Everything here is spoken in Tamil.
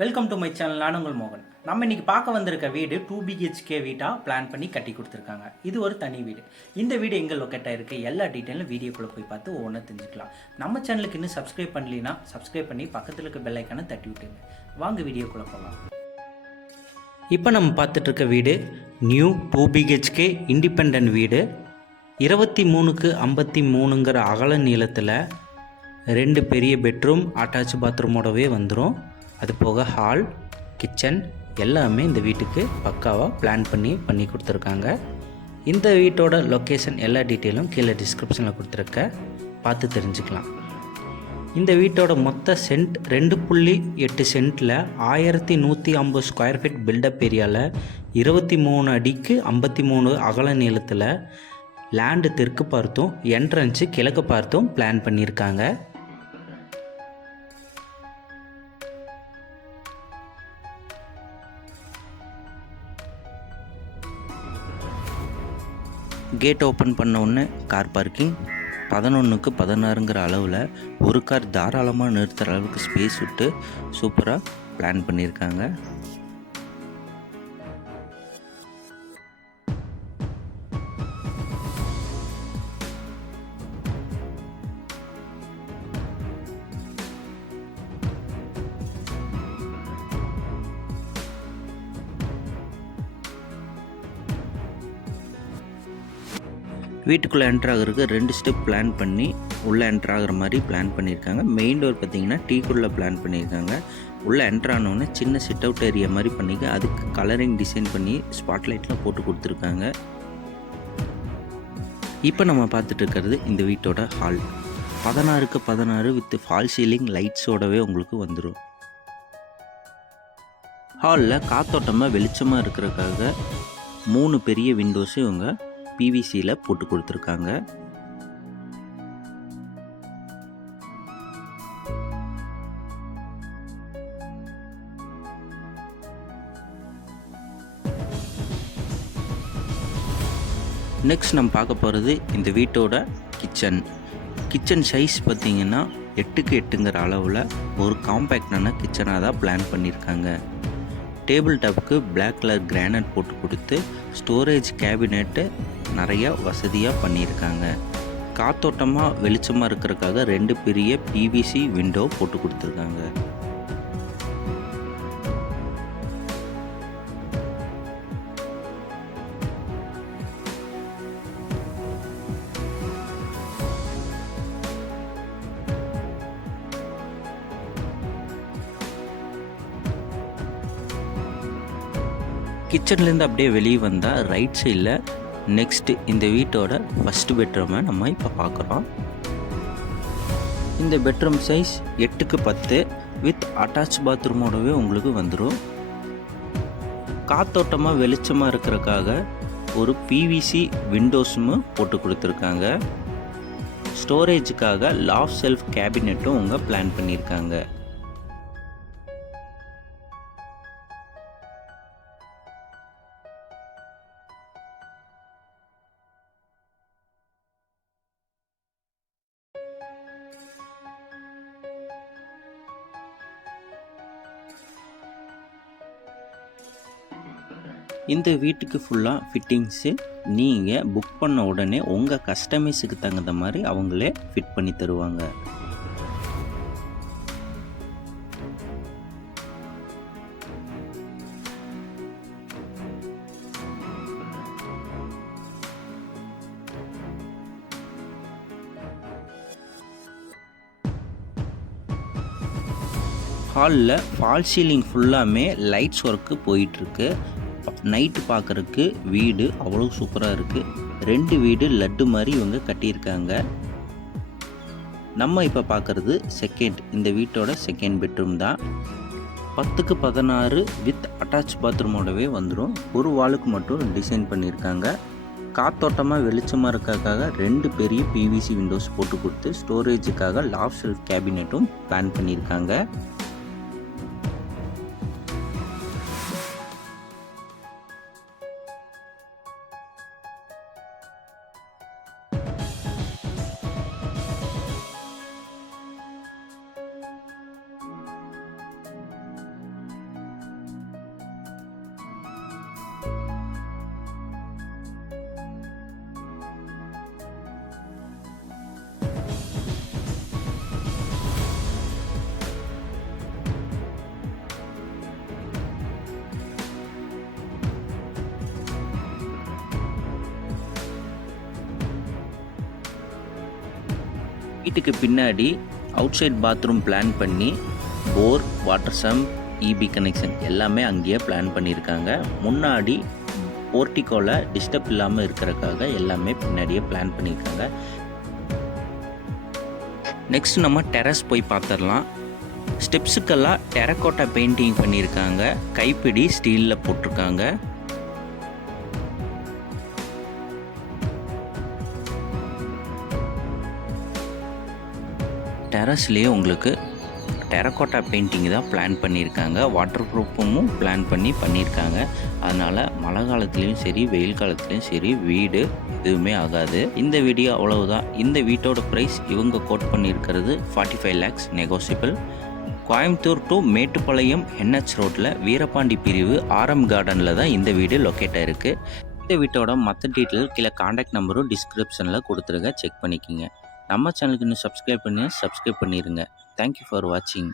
Welcome to my channel. நான் உங்கள் மோகன். நம்ம இன்றைக்கி பார்க்க வந்திருக்க வீடு 2 பிஹெச்கே வீட்டாக பிளான் பண்ணி கட்டி கொடுத்துருக்காங்க. இது ஒரு தனி வீடு. இந்த வீடு எங்கே லொக்கேட் ஆகிருக்கு எல்லா டீட்டெயிலும் வீடியோக்குள்ளே போய் பார்த்து ஒவ்வொன்றா தெரிஞ்சுக்கலாம். நம்ம சேனலுக்கு இன்னும் சப்ஸ்கிரைப் பண்ணலைன்னா சப்ஸ்கிரைப் பண்ணி பக்கத்தில் இருக்க பெல் ஐக்கானை தட்டி விட்டுருங்க. வாங்க வீடியோக்குள்ளே போகலாம். இப்போ நம்ம பார்த்துட்ருக்க வீடு நியூ 2 பிஹெச்கே இண்டிபெண்ட் வீடு. 23க்கு 53ங்கிற அகல நீளத்தில் 2 பெரிய பெட்ரூம் அட்டாச் பாத்ரூமோடவே வந்துடும். அது போக ஹால், கிச்சன் எல்லாமே இந்த வீட்டுக்கு பக்காவாக பிளான் பண்ணி கொடுத்துருக்காங்க. இந்த வீட்டோட லொக்கேஷன் எல்லா டீட்டெயிலும் கீழே டிஸ்கிரிப்ஷனில் கொடுத்துருக்க, பார்த்து தெரிஞ்சுக்கலாம். இந்த வீட்டோட மொத்த சென்ட் 2.8 சென்ட்டில் 1150 ஸ்கொயர் ஃபீட் பில்டப் ஏரியாவில் 23 அடிக்கு 53 அகல நீளத்தில் லேண்டு தெற்கு பார்த்தும் என்ட்ரன்ஸு கிழக்கு பார்த்தும் பிளான் பண்ணியிருக்காங்க. கேட் ஓப்பன் பண்ண உடனே கார் பார்க்கிங் 11க்கு 16ங்கிற அளவில் ஒரு கார் தாராளமாக நிறுத்துகிற அளவுக்கு ஸ்பேஸ் விட்டு சூப்பராக பிளான் பண்ணியிருக்காங்க. வீட்டுக்குள்ளே என்ட்ரு ஆகிறதுக்கு 2 ஸ்டெப் பிளான் பண்ணி உள்ளே என்ட்ரு ஆகிற மாதிரி பிளான் பண்ணியிருக்காங்க. மெயின் டோர் பார்த்திங்கன்னா டீக்குள்ளே பிளான் பண்ணியிருக்காங்க. உள்ளே என்ட்ரு ஆனோடனே சின்ன சிட் அவுட் ஏரியா மாதிரி பண்ணிக்க, அதுக்கு கலரிங் டிசைன் பண்ணி ஸ்பாட்லைட்லாம் போட்டு கொடுத்துருக்காங்க. இப்போ நம்ம பார்த்துட்டு இருக்கிறது இந்த வீட்டோட ஹால். 16க்கு 16 வித் ஃபால் சீலிங் லைட்ஸோடவே உங்களுக்கு வந்துடும். ஹாலில் காத்தோட்டமாக வெளிச்சமாக இருக்கிறதுக்காக 3 பெரிய விண்டோஸும் இவங்க பிவிசியில் போட்டு கொடுத்துருக்காங்க. நெக்ஸ்ட் நம்ம பார்க்க போகிறது இந்த வீட்டோட கிச்சன். கிச்சன் சைஸ் பார்த்திங்கன்னா 8க்கு 8ங்கிற அளவில் ஒரு காம்பேக்டான கிச்சனாக தான் பிளான் பண்ணியிருக்காங்க. டேபிள் டாப்புக்கு பிளாக் கலர் கிரானைட் போட்டு கொடுத்து ஸ்டோரேஜ் கேபினெட்டு நிறையா வசதியாக பண்ணியிருக்காங்க. காத்தோட்டமாக வெளிச்சமாக இருக்கிறதுக்காக 2 பெரிய பிவிசி விண்டோ போட்டு கொடுத்துருக்காங்க. கிச்சன்லேருந்து அப்படியே வெளியே வந்தால் ரைட் சைடில் நெக்ஸ்ட்டு இந்த வீட்டோட ஃபஸ்ட்டு பெட்ரூமை நம்ம இப்போ பார்க்குறோம். இந்த பெட்ரூம் சைஸ் 8க்கு 10 வித் அட்டாச் பாத்ரூமோடவே உங்களுக்கு வந்துடும். காத்தோட்டமாக வெளிச்சமாக இருக்கிறதுக்காக ஒரு பிவிசி விண்டோஸும் போட்டு கொடுத்துருக்காங்க. ஸ்டோரேஜுக்காக லாஃப்ட் செல்ஃப் கேபினெட்டும் அவங்க பிளான் பண்ணியிருக்காங்க. இந்த வீட்டுக்கு ஃபுல்லாக ஃபிட்டிங்ஸு நீங்கள் புக் பண்ண உடனே உங்கள் கஸ்டமைஸுக்கு தகுந்த மாதிரி அவங்களே ஃபிட் பண்ணி தருவாங்க. ஹாலில் ஃபால் சீலிங் ஃபுல்லாமே லைட்ஸ் ஒர்க்கு போயிட்டுருக்கு. நைட்டு பார்க்குறதுக்கு வீடு அவ்வளோ சூப்பராக இருக்குது. 2 வீடு லட்டு மாதிரி இவங்க கட்டியிருக்காங்க. நம்ம இப்போ பார்க்குறது இந்த வீட்டோட செகண்ட் பெட்ரூம் தான். 10க்கு 16 வித் அட்டாச் பாத்ரூமோடவே வந்துடும். ஒரு வாலுக்கு மட்டும் டிசைன் பண்ணியிருக்காங்க. காத்தோட்டமாக வெளிச்சமாக இருக்கிறதுக்காக 2 பெரிய பிவிசி விண்டோஸ் போட்டு கொடுத்து ஸ்டோரேஜுக்காக லாஃப்ட் ஷெல்ஃப் கேபினெட்டும் பிளான் பண்ணியிருக்காங்க. வீட்டுக்கு பின்னாடி அவுட் சைட் பாத்ரூம் பிளான் பண்ணி போர், வாட்டர் சம்ப், இபி கனெக்ஷன் எல்லாமே அங்கேயே பிளான் பண்ணியிருக்காங்க. முன்னாடி போர்ட்டிகோவில் டிஸ்டர்ப் இல்லாமல் இருக்கிறதுக்காக எல்லாமே பின்னாடியே பிளான் பண்ணியிருக்காங்க. நெக்ஸ்ட் நம்ம டெரஸ் போய் பார்த்துடலாம். ஸ்டெப்ஸுக்கெல்லாம் டெரக்கோட்டா பெயிண்டிங் பண்ணியிருக்காங்க. கைப்பிடி ஸ்டீலில் போட்டிருக்காங்க. டெரஸ்லேயே உங்களுக்கு டெரக்கோட்டா பெயிண்டிங் தான் பிளான் பண்ணியிருக்காங்க. வாட்டர் ப்ரூஃபும் பிளான் பண்ணியிருக்காங்க. அதனால் மழை காலத்துலேயும் சரி வெயில் காலத்துலேயும் சரி வீடு எதுவுமே ஆகாது. இந்த வீடியோ அவ்வளவுதான். இந்த வீட்டோட ப்ரைஸ் இவங்க கோட் பண்ணியிருக்கிறது 45 lakhs negotiable. Coimbatore to Mettupalayam NH ரோட்டில் வீரபாண்டி பிரிவு RM கார்டனில் தான் இந்த வீடு லொக்கேட் ஆகிருக்கு. இந்த வீட்டோட மற்ற டீட்டெயில் கீழே காண்டாக்ட் நம்பரும் டிஸ்கிரிப்ஷனில் கொடுத்துருங்க, செக் பண்ணிக்கிங்க. நம்ம சேனலுக்கு இன்னும் சப்ஸ்கிரைப் பண்ணிடுங்க. தேங்க்யூ ஃபார் வாட்சிங்.